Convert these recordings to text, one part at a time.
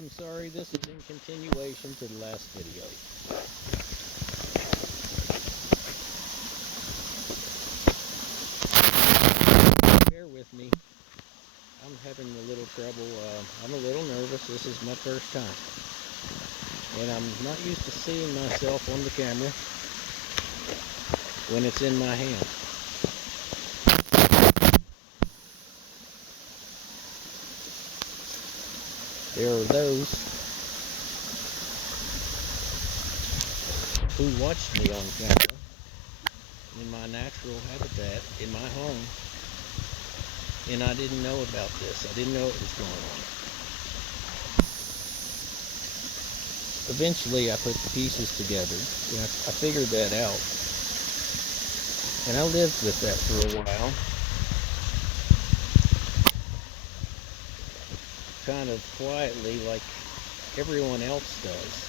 I'm sorry, this is in continuation to the last video. Bear with me. I'm having a little trouble. I'm a little nervous. This is my first time. And I'm not used to seeing myself on the camera when it's in my hand. There are those who watched me on camera in my natural habitat, in my home, and I didn't know about this. I didn't know what was going on. Eventually, I put the pieces together, and I figured that out. And I lived with that for a while, kind of quietly, like everyone else does.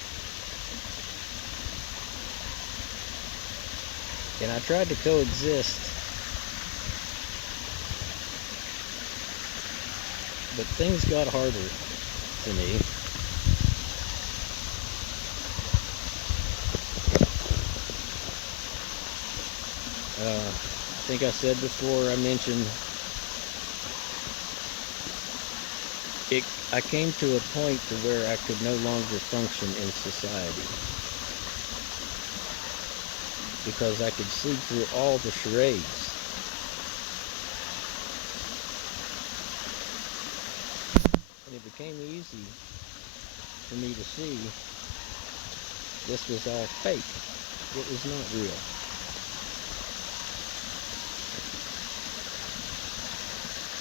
And I tried to coexist, but things got harder to me. I think I said before, I mentioned it. I came to a point to where I could no longer function in society because I could see through all the charades. And it became easy for me to see this was all fake. It was not real.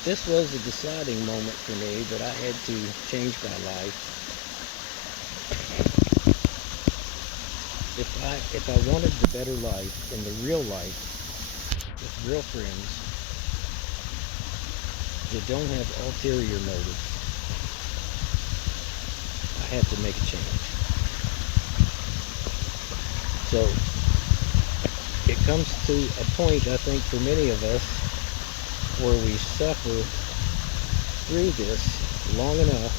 This was a deciding moment for me that I had to change my life. If I wanted the better life and the real life with real friends that don't have ulterior motives, I had to make a change. So it comes to a point, I think, for many of us where we suffer through this long enough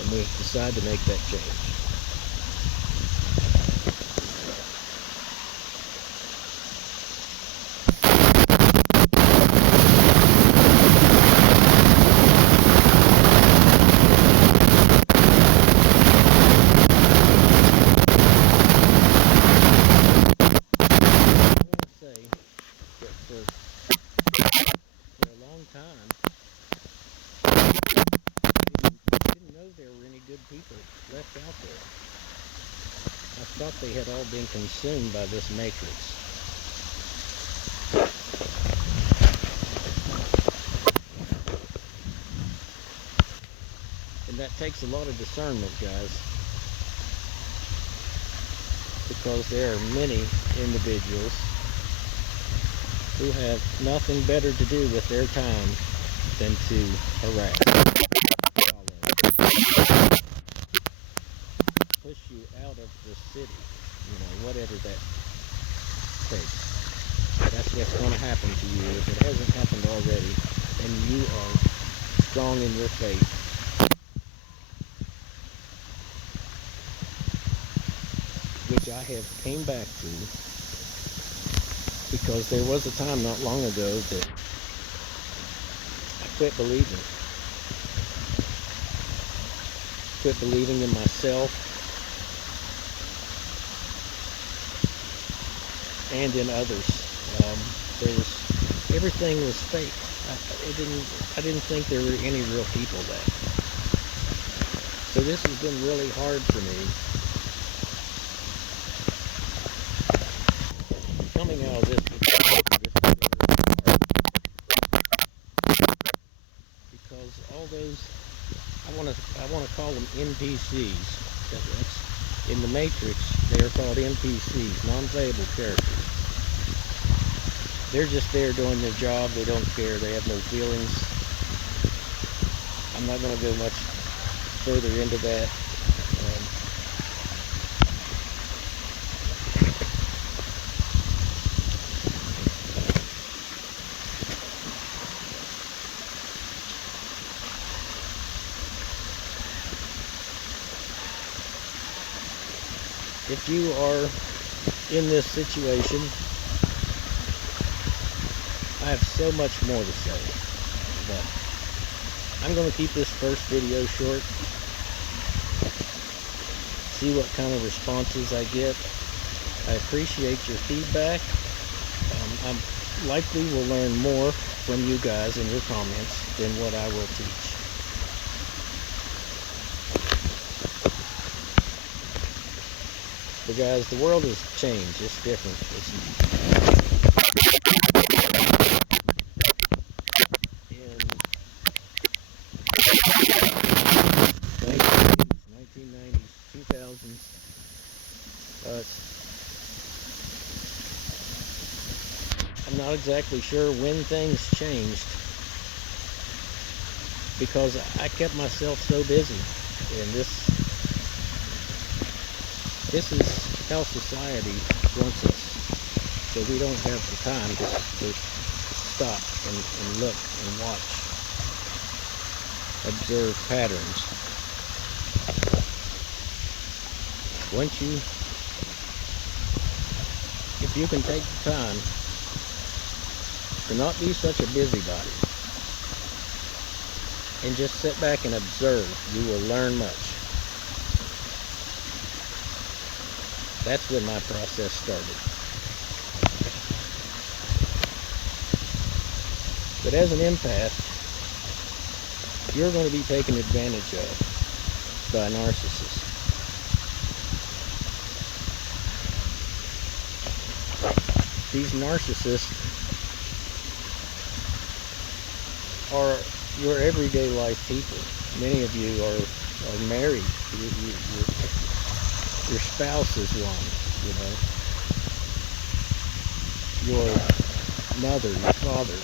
and we decide to make that change. I want to say that for a long time, I didn't know there were any good people left out there. I thought they had all been consumed by this matrix. And that takes a lot of discernment, guys, because there are many individuals who have nothing better to do with their time than to harass, push you out of the city, whatever that takes. That's what's going to happen to you if it hasn't happened already and you are strong in your faith. Which I have came back to, because there was a time not long ago that I quit believing. Quit believing in myself and in others. Everything was fake. I didn't think there were any real people left. So this has been really hard for me. Coming out of this is really hard, because all those, I want to call them NPCs. That's in the Matrix. They are called NPCs, non-playable characters. They're just there doing their job. They don't care. They have no feelings. I'm not going to go much further into that. if you are in this situation, I have so much more to say, but I'm going to keep this first video short, see what kind of responses I get. I appreciate your feedback. I likely will learn more from you guys in your comments than what I will teach. But guys, the world has changed. It's different. In 1990s, 2000s, I'm not exactly sure when things changed, because I kept myself so busy, and this is how society wants us, so we don't have the time to stop and look and watch, observe patterns. If you can take the time to not be such a busybody and just sit back and observe, you will learn much. That's when my process started. But as an empath, you're going to be taken advantage of by narcissists. These narcissists are your everyday life people. Many of you are married. Your spouse is one, your mother, your father.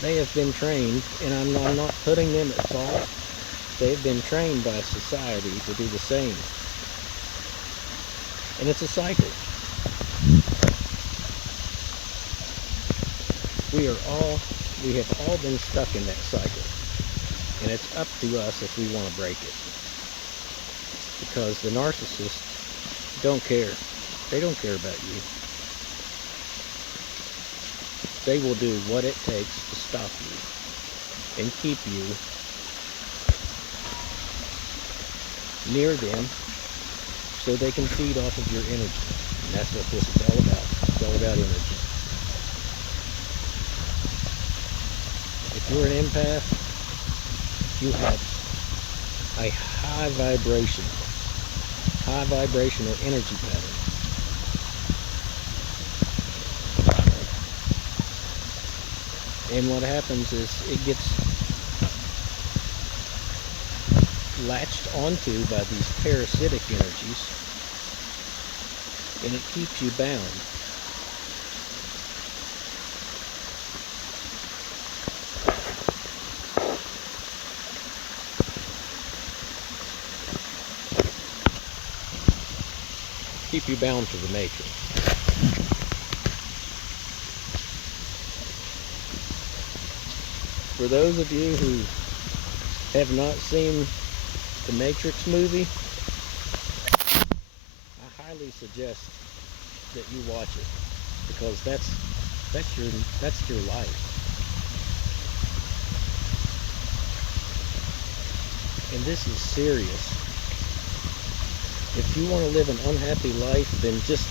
They have been trained, and I'm not putting them at fault. They've been trained by society to do the same. And it's a cycle. We have all been stuck in that cycle. And it's up to us if we want to break it. Because the narcissists don't care. They don't care about you. They will do what it takes to stop you and keep you near them so they can feed off of your energy. And that's what this is all about. It's all about energy. If you're an empath, you have a high vibrational energy pattern. And what happens is it gets latched onto by these parasitic energies, and it keeps you bound. Keep you bound to the matrix. For those of you who have not seen the Matrix movie, I highly suggest that you watch it, because that's your life. And this is serious. If you want to live an unhappy life, then just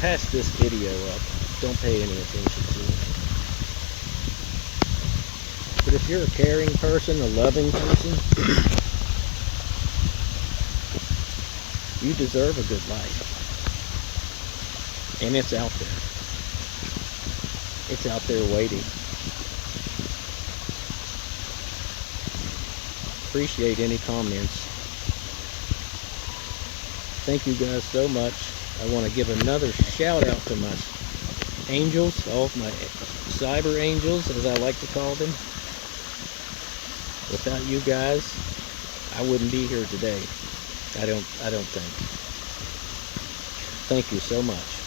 pass this video up. Don't pay any attention to it. But if you're a caring person, a loving person, you deserve a good life. And it's out there. It's out there waiting. Appreciate any comments. Thank you guys so much. I want to give another shout out to my angels, all of my cyber angels, as I like to call them. Without you guys, I wouldn't be here today. I don't think. Thank you so much.